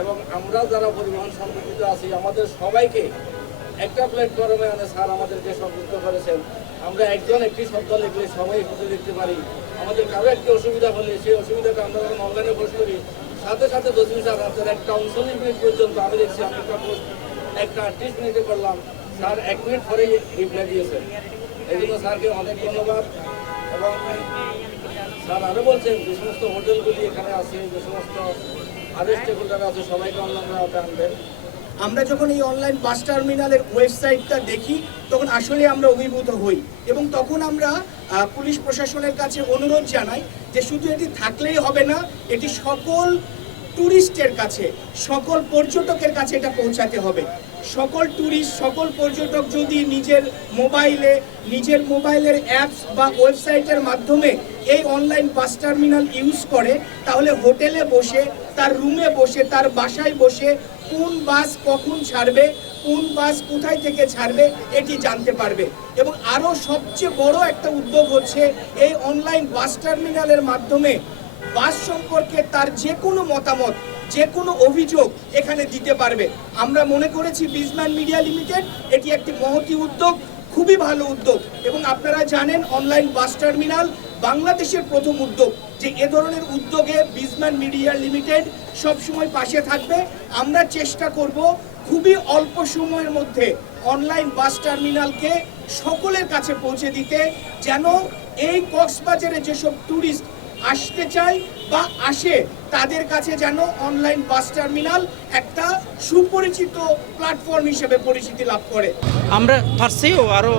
এবং আমরা যারা পরিবহন সম্পর্কিত আছি আমাদের সবাইকে একটা প্ল্যাটফর্মে স্যার আমাদেরকে সংযুক্ত করেছেন। আমরা একজন একটি শব্দ লিখলে সবাই খুঁজে দেখতে পারি। আমাদের কারো একটি অসুবিধা হলে সেই অসুবিধাটা আমরা যখন অনলাইনে পোস্ট করি সাথে সাথে 10 মিনিট রাতের একটা 39 মিনিট পর্যন্ত আমি দেখছি আমি একটা পোস্ট একটা 38 মিনিটে করলাম, স্যার 1 মিনিট পরেই রিপ্লাই দিয়েছেন। এই জন্য স্যারকে অনেক ধন্যবাদ। এবং স্যার আরও বলছেন যে সমস্ত হোটেলগুলি এখানে আছে, যে সমস্ত আদার স্টেক হোল্ডার আছে সবাইকে অনলাইনে আনবেন। আমরা যখন এই অনলাইন বাস টার্মিনালের ওয়েবসাইটটা দেখি তখন আসলে আমরা অভিভূত হই এবং তখন আমরা পুলিশ প্রশাসনের কাছে অনুরোধ জানাই যে শুধু এটি থাকলেই হবে না, এটি সকল ট্যুরিস্টের কাছে, সকল পর্যটকের কাছে এটা পৌঁছাতে হবে। সকল ট্যুরিস্ট, সকল পর্যটক যদি নিজের মোবাইলের অ্যাপস বা ওয়েবসাইটের মাধ্যমে এই অনলাইন বাস টার্মিনাল ইউজ করে তাহলে হোটেলে বসে, তার রুমে বসে, তার বাসায় বসে কোন বাস কখন ছাড়বে, কোন বাস কোথায় থেকে ছাড়বে এটি জানতে পারবে। এবং আরও সবচেয়ে বড় একটা উদ্যোগ হচ্ছে এই অনলাইন বাস টার্মিনালের মাধ্যমে বাস সম্পর্কে তার যে কোনো মতামত, যে কোনো অভিযোগ এখানে দিতে পারবে। আমরা মনে করেছি বিজম্যান মিডিয়া লিমিটেড এটি একটি মহতী উদ্যোগ, খুবই ভালো উদ্যোগ। এবং আপনারা জানেন অনলাইন বাস টার্মিনাল বাংলাদেশের প্রথম উদ্যোগ, যে এ ধরনের উদ্যোগে বিজম্যান মিডিয়া লিমিটেড সবসময় পাশে থাকবে। আমরা চেষ্টা করব খুবই অল্প সময়ের মধ্যে অনলাইন বাস টার্মিনালকে সকলের কাছে পৌঁছে দিতে, যেন এই কক্সবাজারে যেসব ট্যুরিস্ট আসতে চায় বা আসে তাদের কাছে যেন অনলাইন বাস টার্মিনাল একটা সুপরিচিত প্ল্যাটফর্ম হিসেবে পরিচিতি লাভ করে। আমরা ফার্স্টেও আরও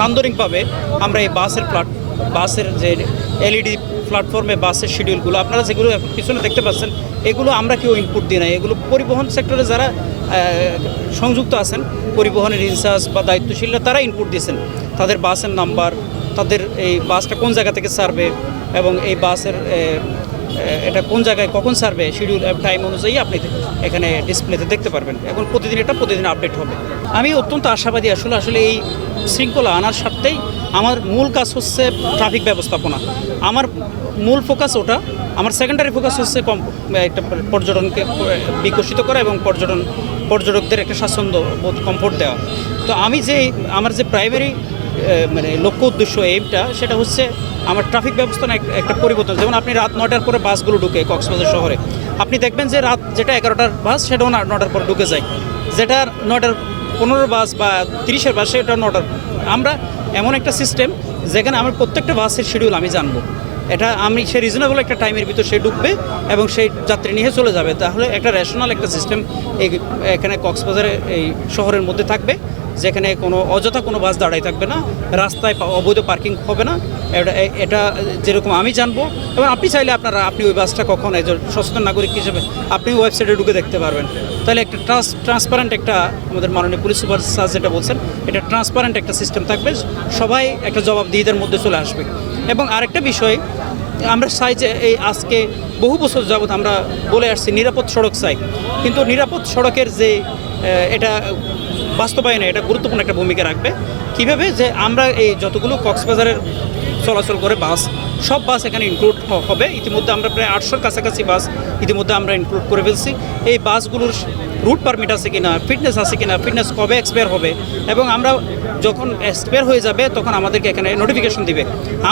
নান্দনিকভাবে আমরা এই বাসের যে এলইডি প্ল্যাটফর্মে বাসের শিডিউলগুলো আপনারা যেগুলো এখন পিছনে দেখতে পাচ্ছেন এগুলো আমরা কেউ ইনপুট দিই না। এগুলো পরিবহন সেক্টরে যারা সংযুক্ত আছেন, পরিবহনের ইনচার্জ বা দায়িত্বশীলরা তারা ইনপুট দিয়েছেন তাদের বাসের নাম্বার, তাদের এই বাসটা কোন জায়গা থেকে ছাড়বে এবং এই বাসের এটা কোন জায়গায় কখন ছাড়বে শিডিউল টাইম অনুযায়ী আপনি এখানে ডিসপ্লেতে দেখতে পারবেন। এবং প্রতিদিন আপডেট হবে। আমি অত্যন্ত আশাবাদী আসলে এই শৃঙ্খলা আনার স্বার্থেই আমার মূল কাজ হচ্ছে ট্রাফিক ব্যবস্থাপনা। আমার মূল ফোকাস ওটা। আমার সেকেন্ডারি ফোকাস হচ্ছে একটা পর্যটনকে বিকশিত করা এবং পর্যটকদের একটা স্বাচ্ছন্দ্য বোধ, কমফোর্ট দেওয়া। তো আমার যে প্রাইমারি লক্ষ্য উদ্দেশ্য এইমটা সেটা হচ্ছে আমার ট্রাফিক ব্যবস্থা একটা পরিবর্তন। যেমন আপনি রাত 9টার পরে বাসগুলো ঢুকে কক্সবাজার শহরে, আপনি দেখবেন যে রাত যেটা 11টার বাস সেটাও 9টার পরে ঢুকে যায়, যেটা 9টার 15 বাস বা 30-এর বাস সেটা 9টার। আমরা এমন একটা সিস্টেম যেখানে আমার প্রত্যেকটা বাসের শিডিউল আমি জানবো, এটা আমি সেই রিজনেবল একটা টাইমের ভিতর সে ঢুকবে এবং সেই যাত্রী নিয়ে চলে যাবে। তাহলে একটা রেশনাল একটা সিস্টেম এখানে কক্সবাজারে এই শহরের মধ্যে থাকবে, যেখানে কোনো অযথা কোনো বাস দাঁড়াই থাকবে না, রাস্তায় অবৈধ পার্কিং হবে না। এটা যেরকম আমি জানবো এবং আপনি চাইলে আপনি ওই বাসটা কখন একজন সচেতন নাগরিক হিসেবে আপনি ওয়েবসাইটে ঢুকে দেখতে পারবেন। তাহলে একটা ট্রান্সপারেন্ট একটা আমাদের মাননীয় পুলিশ সুপার স্যার যেটা বলছেন, এটা ট্রান্সপারেন্ট একটা সিস্টেম থাকবে, সবাই একটা জবাবদিহিতার মধ্যে চলে আসবে। এবং আরেকটা বিষয় আমরা চাই যে এই আজকে বহু বছর যাবৎ আমরা বলে আসছি নিরাপদ সড়ক চাই, কিন্তু নিরাপদ সড়কের যে এটা বাস্তবায়নে এটা গুরুত্বপূর্ণ একটা ভূমিকা রাখবে। কীভাবে যে আমরা এই যতগুলো কক্সবাজারের চলাচল করে বাস, সব বাস এখানে ইনক্লুড হবে। ইতিমধ্যে আমরা প্রায় 800-র কাছাকাছি বাস ইতিমধ্যে আমরা ইনক্লুড করে ফেলছি। এই বাসগুলোর রুট পারমিট আছে কিনা, ফিটনেস আছে কিনা, ফিটনেস কবে এক্সপায়ার হবে, এবং আমরা যখন এক্সপায়ার হয়ে যাবে তখন আমাদেরকে এখানে নোটিফিকেশন দিবে।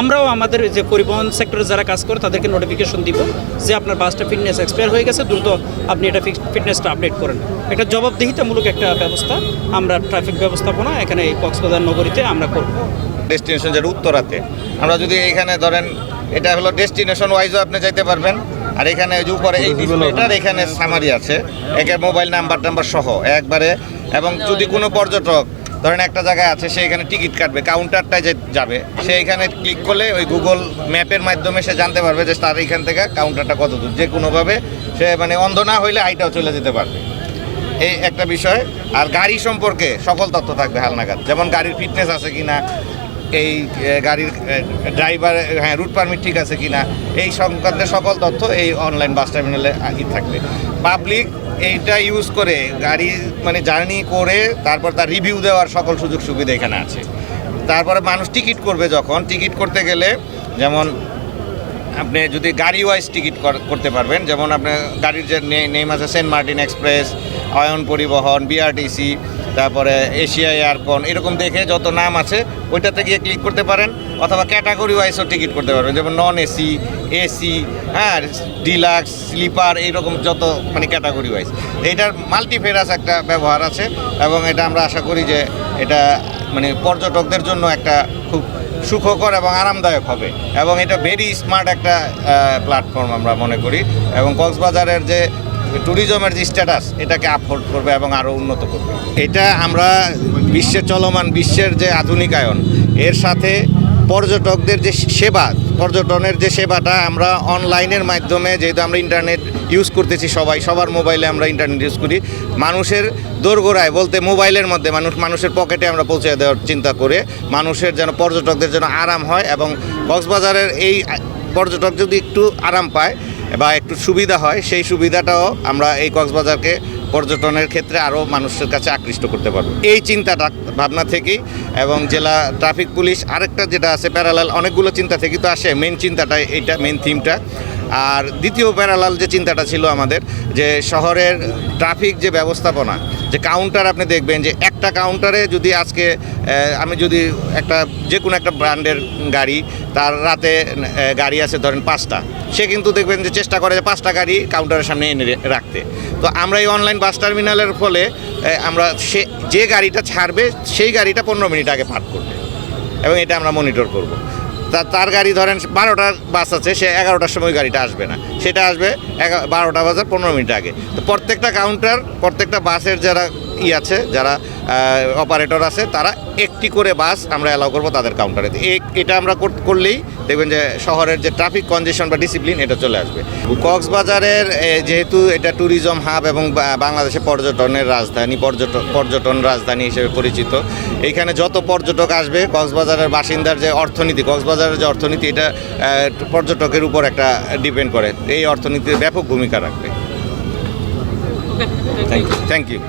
আমরাও আমাদের যে পরিবহন সেক্টরে যারা কাজ করে তাদেরকে নোটিফিকেশন দিব যে আপনার বাসটা ফিটনেস এক্সপায়ার হয়ে গেছে, দ্রুত আপনি এটা ফিটনেসটা আপডেট করেন। একটা জবাবদিহিতামূলক একটা ব্যবস্থা আমরা ট্রাফিক ব্যবস্থাপনা এখানে কক্সবাজার নগরীতে আমরা করব। ডেস্টিনেশন যেটা উত্তরাতে, আমরা যদি এখানে ধরেন এটা হলো ডেস্টিনেশন ওয়াইজও আপনি যাইতে পারবেন। আর এখানে যে উপরে এই ডিসপ্লেটার এখানে সামারি আছে, একের মোবাইল নাম্বার সহ একবারে। এবং যদি কোনো পর্যটক ধরেন একটা জায়গায় আছে, সে এখানে টিকিট কাটবে, কাউন্টারটায় যাবে, সে এখানে ক্লিক করলে ওই গুগল ম্যাপের মাধ্যমে সে জানতে পারবে যে তার এখান থেকে কাউন্টারটা কত দূর। যে কোনোভাবে সে অন্ধ না হইলে হাইটাও চলে যেতে পারবে, এই একটা বিষয়। আর গাড়ি সম্পর্কে সকল তথ্য থাকবে হালনাগাদ, যেমন গাড়ির ফিটনেস আছে কিনা, এই গাড়ির ড্রাইভার রুট পারমিট ঠিক আছে কিনা, এই সংক্রান্ত সকল তথ্য এই অনলাইন বাস টার্মিনালে থাকবে। পাবলিক এইটা ইউজ করে গাড়ি জার্নি করে তারপর তার রিভিউ দেওয়ার সকল সুযোগ সুবিধা এখানে আছে। তারপরে মানুষ টিকিট করবে, যখন টিকিট করতে গেলে যেমন আপনি যদি গাড়ি ওয়াইজ টিকিট করতে পারবেন, যেমন আপনার গাড়ির যে নেম আছে সেন্ট মার্টিন এক্সপ্রেস, অয়ন পরিবহন, বিআরটিসি, তারপরে এশিয়া এয়ারকন, এরকম দেখে যত নাম আছে ওইটাতে গিয়ে ক্লিক করতে পারেন, অথবা ক্যাটাগরি ওয়াইজও টিকিট করতে পারবেন, যেমন নন এসি, এসি, হ্যাঁ, ডিলাক্স, স্লিপার, এইরকম যত মানে ক্যাটাগরি ওয়াইজ। এটার মাল্টিফেরাস একটা ব্যবহার আছে এবং এটা আমরা আশা করি যে এটা মানে পর্যটকদের জন্য একটা খুব সুখকর এবং আরামদায়ক হবে এবং এটা ভেরি স্মার্ট একটা প্ল্যাটফর্ম আমরা মনে করি এবং কক্সবাজারের যে ট্যুরিজমের যে স্ট্যাটাস এটাকে আপহোল্ড করবে এবং আরও উন্নত করবে। এটা আমরা বিশ্বের চলমান বিশ্বের যে আধুনিকায়ন এর সাথে পর্যটকদের যে সেবা, পর্যটনের যে সেবাটা আমরা অনলাইনের মাধ্যমে, যেহেতু আমরা ইন্টারনেট ইউজ করতেছি সবার মোবাইলে আমরা ইন্টারনেট ইউজ করি, মানুষের দোরগোড়ায় বলতে মোবাইলের মধ্যে মানুষের পকেটে আমরা পৌঁছে দেওয়ার চিন্তা করে মানুষের যেন পর্যটকদের যেন আরাম হয় এবং কক্সবাজারের এই পর্যটক যদি একটু আরাম পায় বা একটু সুবিধা হয়, সেই সুবিধাটাও আমরা এই কক্সবাজারকে পর্যটনের ক্ষেত্রে আরও মানুষের কাছে আকৃষ্ট করতে পারবো। এই চিন্তাটা ভাবনা থেকেই এবং জেলা ট্রাফিক পুলিশ আরেকটা যেটা আছে প্যারালাল, অনেকগুলো চিন্তা থেকে তো আসে, মেন চিন্তাটা এইটা, মেন থিমটা। আর দ্বিতীয় প্যারালাল যে চিন্তাটা ছিল আমাদের, যে শহরের ট্রাফিক যে ব্যবস্থাপনা, যে কাউন্টার আপনি দেখবেন যে একটা কাউন্টারে যদি আজকে আমি যদি একটা যে কোনো একটা ব্র্যান্ডের গাড়ি, তার রাতে গাড়ি আছে ধরেন 5টা, সে কিন্তু দেখবেন যে চেষ্টা করে যে 5টা গাড়ি কাউন্টারের সামনে এনে রাখতে। তো আমরা এই অনলাইন বাস টার্মিনালের ফলে আমরা যে গাড়িটা ছাড়বে সেই গাড়িটা 15 মিনিট আগে পার করবে এবং এটা আমরা মনিটর করব। তার গাড়ি ধরেন 12টার বাস আছে, সে 11টার সময় গাড়িটা আসবে না, সেটা আসবে 12টা বাজার 15 মিনিট আগে। তো প্রত্যেকটা কাউন্টার, প্রত্যেকটা বাসের যারা আছে, যারা অপারেটর আছে, তারা একটি করে বাস আমরা অ্যালাউ করবো তাদের কাউন্টারে। এটা আমরা করলেই দেখবেন যে শহরের যে ট্রাফিক কনজেশন বা ডিসিপ্লিন এটা চলে আসবে। কক্সবাজারের যেহেতু এটা ট্যুরিজম হাব এবং বাংলাদেশে পর্যটনের রাজধানী, পর্যটন রাজধানী হিসেবে পরিচিত, এইখানে যত পর্যটক আসবে কক্সবাজারের বাসিন্দার যে অর্থনীতি, কক্সবাজারের যে অর্থনীতি, এটা পর্যটকের উপর একটা ডিপেন্ড করে, এই অর্থনীতির ব্যাপক ভূমিকা রাখবে। Thank you.